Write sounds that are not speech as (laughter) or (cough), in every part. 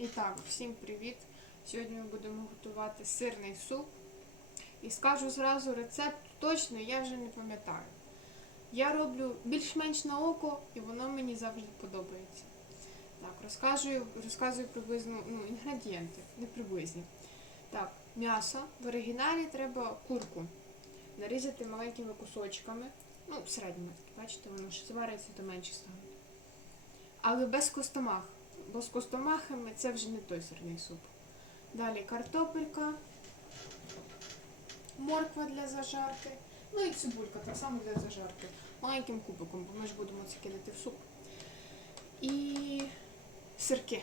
І так, всім привіт! Сьогодні ми будемо готувати сирний суп. І скажу зразу рецепт точно, я вже не пам'ятаю. Я роблю більш-менш на око, і воно мені завжди подобається. Так, розказую, розказую приблизно ну, інгредієнти, не приблизні. Так, м'ясо. В оригіналі треба курку. Нарізати маленькими кусочками. Ну, середніми, бачите, воно ж звариться, то менше стане. Але без костомах. Бо з костомахами це вже не той сирний суп. Далі картопелька, морква для зажарки. Ну і цибулька, так само для зажарки. Маленьким кубиком, бо ми ж будемо це кидати в суп. І сирки.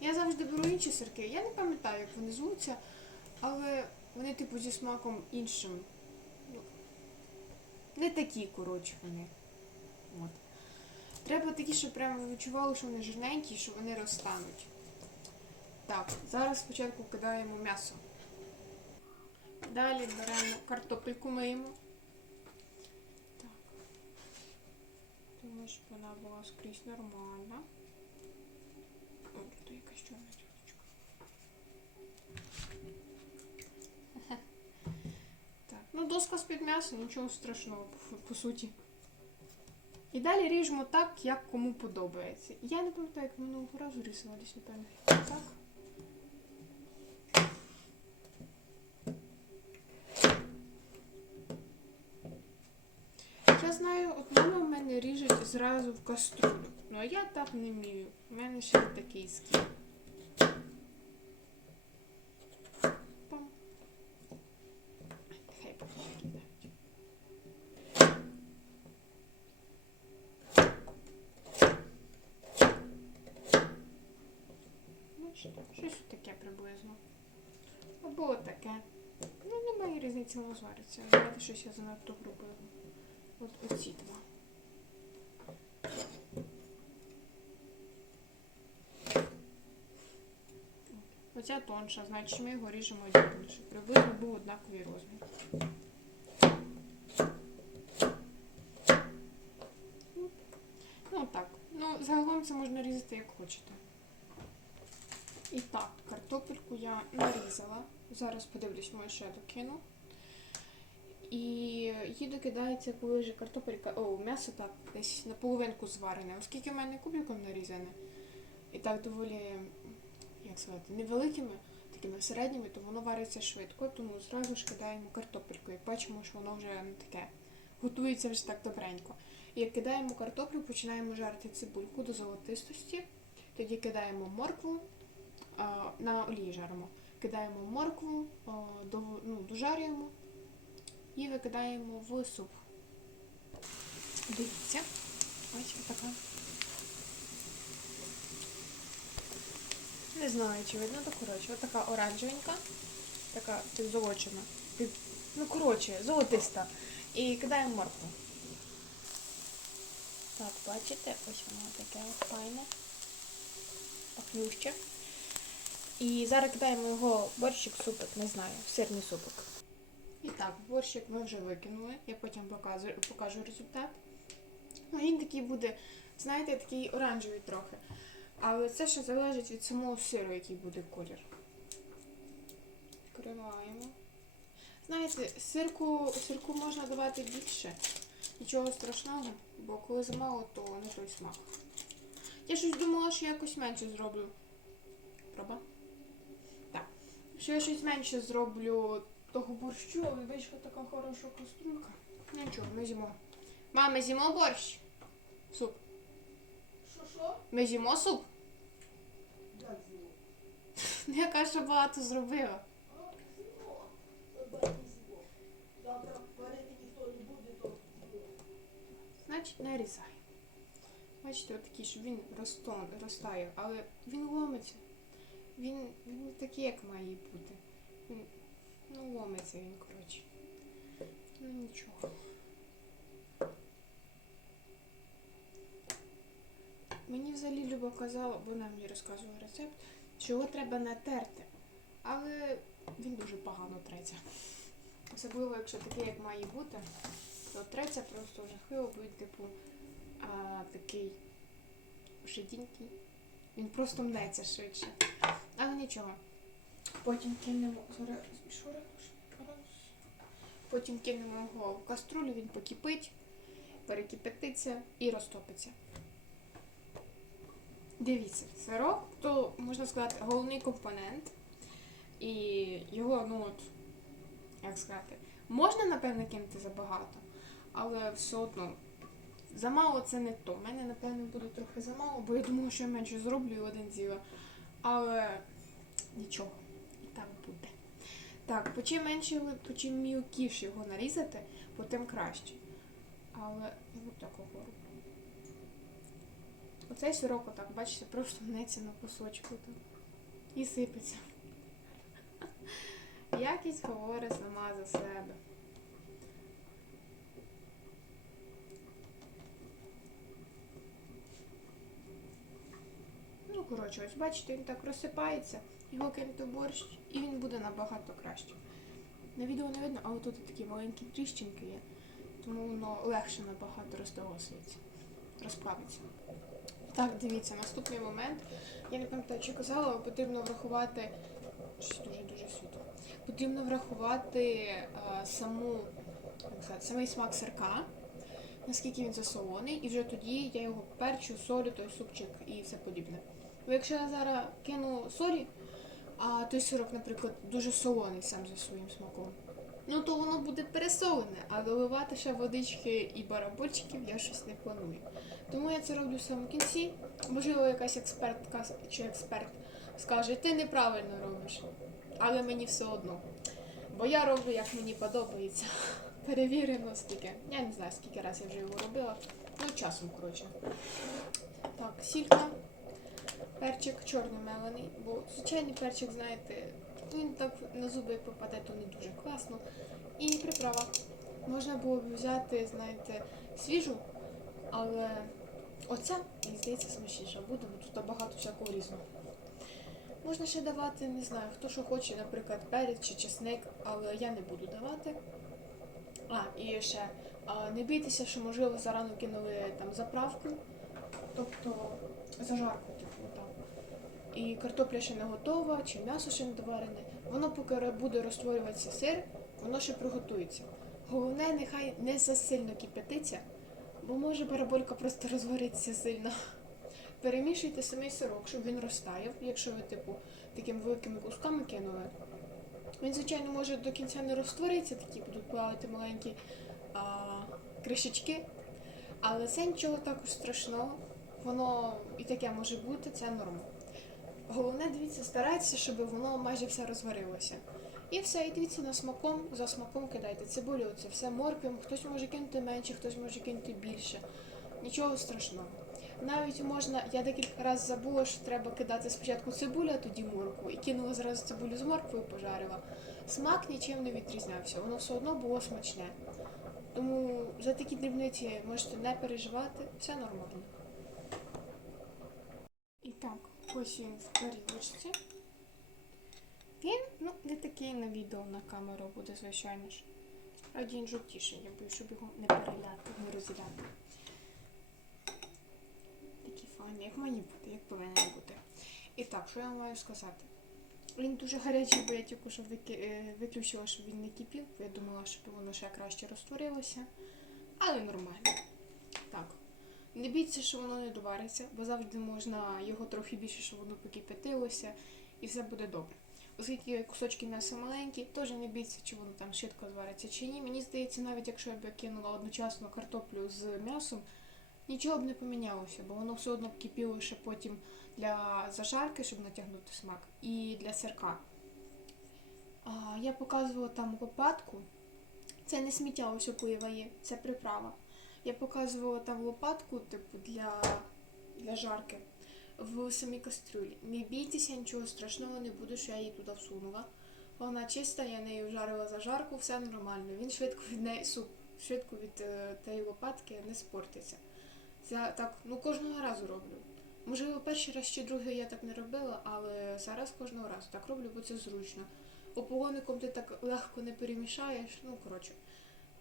Я завжди беру інші сирки. Я не пам'ятаю, як вони звуться, але вони, типу, зі смаком іншим. Ну, не такі, коротше, вони. От. Треба такі, щоб прямо відчували, що вони жирненькі, що вони розтануть. Так, зараз спочатку кидаємо м'ясо. Далі беремо картопельку миємо. Так. Думаю, щоб вона була скрізь нормальна. О, тут якась чорна тіточка. (laughs) Так, ну доска з-під м'яса, нічого страшного, по, по суті. І далі ріжемо так, як кому подобається. Я не пам'ятаю, як минулого разу десь, напевно. Так. Я знаю, от мама в мене ріжуть зразу в каструлю. Ну а я так не вмію. У мене ще такий скіл. Пам. Хай поки кидають. Бачите, щось таке приблизно. Або таке. Ну, немає різниці, воно звариться. Знаєте, щось я занадто грубо. От оці два. Оця тонша, значить ми його ріжемо більше. Приблизно був однаковий розмір. Ну так. Ну, загалом це можна різати як хочете. І так, картопельку я нарізала. Зараз подивлюсь, може ще докину. І її докидається, коли вже картопелька, о, м'ясо так, десь на половинку зварене. Оскільки в мене кубиком нарізане, і так доволі, як сказати, невеликими, такими середніми, то воно вариться швидко, тому зразу ж кидаємо картопельку. Як бачимо, що воно вже таке готується вже так добренько. І як кидаємо картоплю, починаємо жарити цибульку до золотистості. Тоді кидаємо моркву, на олії жаримо. Кидаємо моркву, до, ну, дожарюємо і викидаємо в суп. Дивіться. Ось така. Не знаю, чи видно, то коротше. Ось така оранжевенька, така підзолочена. Під... Ну, коротше, золотиста. І кидаємо моркву. Так, бачите, ось воно таке от файне. Пахнюще. І зараз кидаємо його борщик, супик, не знаю, сирний супик. І так, борщик ми вже викинули, я потім покажу, покажу результат. Ну, він такий буде, знаєте, такий оранжевий трохи. Але це ще залежить від самого сиру, який буде колір. Вкриваємо. Знаєте, сирку, сирку можна давати більше. Нічого страшного, бо коли замало, то не той смак. Я щось думала, що якось менше зроблю. Проба? Що я щось менше зроблю того борщу, але вийшла така хороша каструлька. Нічого, ми з'їмо. Мама, ми з'їмо борщ? Суп. Що що? Ми з'їмо суп? Як зіло? Ну, Я (laughs) каша багато зробила. Значить, нарізай. Бачите, отакий, щоб він ростон, ростає, але він ломиться. Він, він не такий, як має бути. Він, ну, ломиться він, коротше. Ну нічого. Мені взагалі Люба казала, вона мені розказувала рецепт, що його треба натерти. Але він дуже погано треться. Особливо, якщо такий, як має бути, то треться просто жахливо, він, типу, а, такий жиденький. Він просто мнеться швидше. Нічого. Потім кинемо. Потім кинемо його в каструлю, він покипить, перекипятиться і розтопиться. Дивіться, сирок то можна сказати головний компонент. І його, ну от, як сказати, можна, напевно, кинути забагато, але все одно замало це не то. У мене, напевно, буде трохи замало, бо я думала, що я менше зроблю і один з'їла. Але нічого, і так буде. Так, по чим менше, по чим мілкіше його нарізати, по тим краще. Але ну, такого роблю. Оцей сирок, отак, бачите, просто мнеться на кусочку так. І сипеться. (laughs) Якість говорить сама за себе. Ну, коротше, ось бачите, він так розсипається, його кинути борщ, і він буде набагато краще. На відео не видно, але тут такі маленькі тріщинки є, тому воно легше набагато роздолосується, розправиться. Так, дивіться, наступний момент. Я не пам'ятаю, чи казала, потрібно врахувати. Щось дуже-дуже світло. Потрібно врахувати е, саму, сказати, самий смак сирка, наскільки він засолений, і вже тоді я його перчу, солю, той супчик і все подібне. Бо якщо я зараз кину солі, а той сирок, наприклад, дуже солоний сам за своїм смаком, ну то воно буде пересолене, а доливати ще водички і барабольчиків я щось не планую. Тому я це роблю в самому кінці. Можливо, якась експертка чи експерт скаже, ти неправильно робиш, але мені все одно. Бо я роблю, як мені подобається. (laughs) Перевірено скільки. Я не знаю, скільки разів я вже його робила. Ну, часом, коротше. Так, сілька, перчик чорний мелений, бо звичайний перчик, знаєте, він так на зуби попаде, то не дуже класно. І приправа. Можна було б взяти, знаєте, свіжу, але оця, мені здається, смачніша буде, бо тут багато всякого різного. Можна ще давати, не знаю, хто що хоче, наприклад, перець чи чесник, але я не буду давати. А, і ще не бійтеся, що можливо зарано кинули там заправку, тобто зажарку, типу там. І картопля ще не готова, чи м'ясо ще не доварене. Воно поки буде розтворюватися сир, воно ще приготується. Головне, нехай не засильно кипятиться, бо може бараболька просто розваритися сильно. Перемішуйте самий сирок, щоб він розтаяв, якщо ви, типу, такими великими кусками кинули. Він, звичайно, може до кінця не розтворитися, такі будуть плавати маленькі а, кришечки, але це нічого також страшного. Воно і таке може бути, це норма. Головне, дивіться, старайтеся, щоб воно майже все розварилося. І все, і дивіться на смаком, за смаком кидайте цибулю, це все морквем. Хтось може кинути менше, хтось може кинути більше. Нічого страшного. Навіть можна, я декілька разів забула, що треба кидати спочатку цибулю, а тоді моркву. І кинула зразу цибулю з морквою, пожарила. Смак нічим не відрізнявся, воно все одно було смачне. Тому за такі дрібниці можете не переживати, все нормально. Він в тарілочці. Він, ну, не такий на відео на камеру буде, звичайно ж. Справді він жовтіший, я боюсь, щоб його не переляти, не розіляти. Такі файні, як має бути, як повинен бути. І так, що я вам маю сказати? Він дуже гарячий, бо я тільки що е, виключила, щоб він не кипів, бо я думала, щоб воно ще краще розтворилося. Але нормально. Не бійтеся, що воно не довариться, бо завжди можна його трохи більше, щоб воно покипятилося, і все буде добре. Оскільки кусочки м'яса маленькі, теж не бійтеся, чи воно там швидко звариться чи ні. Мені здається, навіть якщо я б кинула одночасно картоплю з м'ясом, нічого б не помінялося, бо воно все одно б кипіло ще потім для зажарки, щоб натягнути смак, і для сирка. Я показувала там лопатку. Це не сміття ось опива є, це приправа. Я показувала там лопатку, типу, для, для жарки в самій кастрюлі. Не бійтеся, нічого страшного не буде, що я її туди всунула. Вона чиста, я нею жарила зажарку, все нормально. Він швидко від неї суп, швидко від е, тієї лопатки не спортиться. Це так, ну кожного разу роблю. Можливо, перший раз чи другий я так не робила, але зараз кожного разу так роблю, бо це зручно. Ополоником ти так легко не перемішаєш, ну коротше.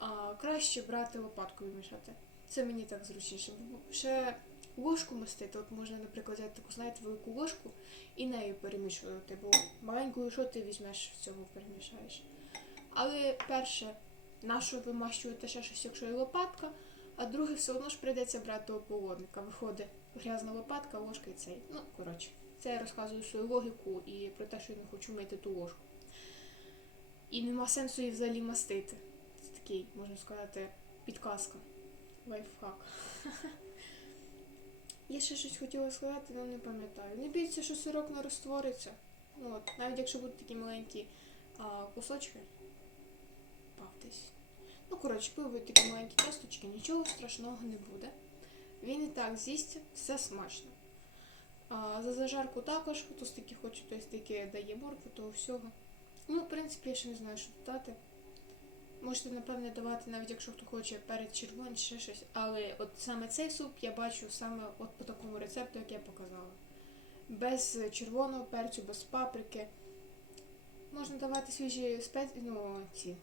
А краще брати лопаткою мішати. Це мені так зручніше. Ще ложку мастити. От можна, наприклад, взяти таку, знаєте, велику ложку і нею перемішувати, бо маленькою що ти візьмеш в цьому перемішаєш. Але перше, нащо вимащувати ще щось, якщо є лопатка, а друге, все одно ж прийдеться брати ополонника. Виходить грязна лопатка, ложка і цей. Ну, коротше, це я розказую свою логіку і про те, що я не хочу мити ту ложку. І нема сенсу її взагалі мастити. Такий, можна сказати, підказка. Лайфхак. (laughs) Я ще щось хотіла сказати, але не пам'ятаю. Не бійтеся, що сирок не розтвориться. Ну, от, навіть якщо будуть такі маленькі а, кусочки. Бавтесь. Ну, коротше, коли будуть такі маленькі косточки, нічого страшного не буде. Він і так з'їсть, все смачно. А, за зажарку також, хто стільки хоче, той стільки дає моркву, того всього. Ну, в принципі, я ще не знаю, що додати. Можете, напевне, давати, навіть якщо хто хоче перед червоний, ще щось. Але от саме цей суп я бачу саме от по такому рецепту, як я показала. Без червоного перцю, без паприки. Можна давати свіжі спеції, ну, ці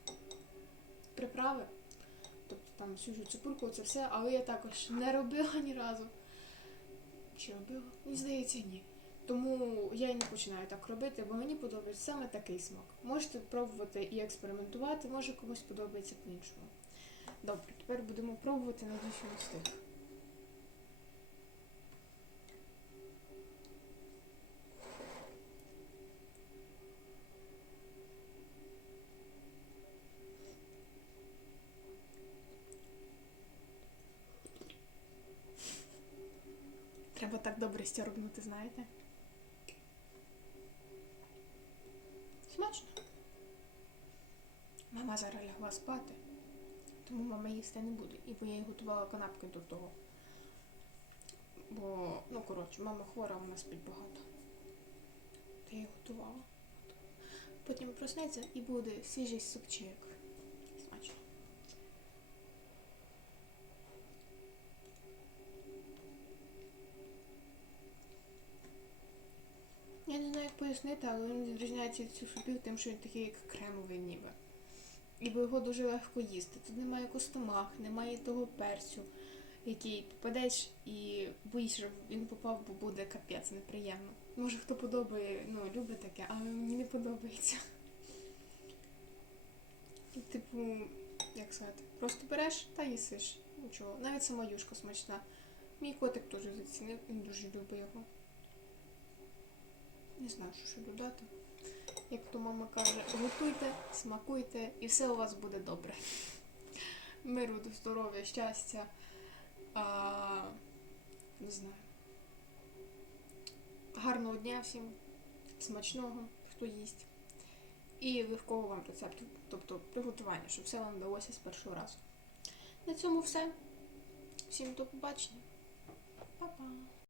приправи. Тобто там свіжу цибульку, це все, але я також не робила ні разу. Чи робила? Мені здається, ні. Тому я і не починаю так робити, бо мені подобається саме такий смак. Можете пробувати і експериментувати, може комусь подобається по-іншому. Добре, тепер будемо пробувати на душі стих. Треба так добре стягнути, знаєте? Мама зараз лягла спати, тому мама їсти не буде. І бо я їй готувала канапки до того. Бо, ну коротше, мама хвора, вона спить багато. То я їй готувала. Потім проснеться і буде свіжий супчик. Смачно. Я не знаю, як пояснити, але він відрізняється від цих супів тим, що він такий як кремовий ніби. І бо його дуже легко їсти. Тут немає костомах, немає того перцю, який попадеш і боїш, щоб він попав, бо буде капець неприємно. Може хто подобає, ну, любить таке, але мені не подобається. І, типу, як сказати, просто береш та їсиш. Нічого. Навіть сама юшка смачна. Мій котик теж зацінив, він дуже любить його. Не знаю, що ще додати. Як то мама каже, готуйте, смакуйте і все у вас буде добре. Миру, здоров'я, щастя. А, не знаю. Гарного дня всім, смачного, хто їсть. І легкого вам рецепту, тобто приготування, щоб все вам вдалося з першого разу. На цьому все. Всім до побачення. Па-па!